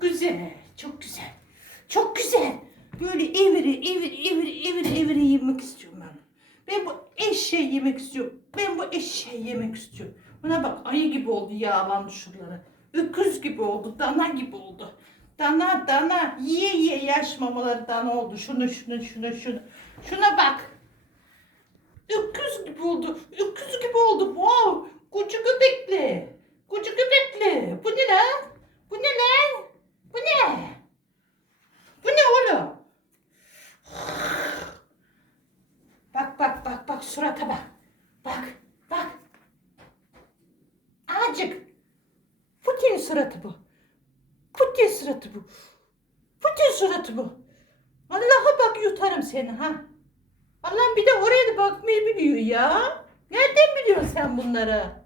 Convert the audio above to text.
Güzel. Çok güzel. Çok güzel. Böyle eviri eviri eviri eviri eviri yemek istiyorum ben. Ben bu eşeği yemek istiyorum. Ben bu eşeği yemek istiyorum. Buna bak ayı gibi oldu yağlandı şuraları. Öküz gibi oldu. Dana gibi oldu. Dana dana. Yiye yiye yaş mamaları dana oldu. Şunu şunu şunu şunu. Şuna bak. Öküz gibi oldu. Öküz gibi oldu. Wow. Koca göbekli. Koca göbekli. Bu ne lan? Bu ne lan? Bu ne? Bu ne oğlum? Bak bak surata bak. Bak bak. Acık. Putin suratı bu. Putin suratı bu. Putin suratı bu. Allah'a bak yutarım seni ha. Allah'ım bir de oraya da bakmayı biliyor ya. Nereden biliyorsun sen bunları?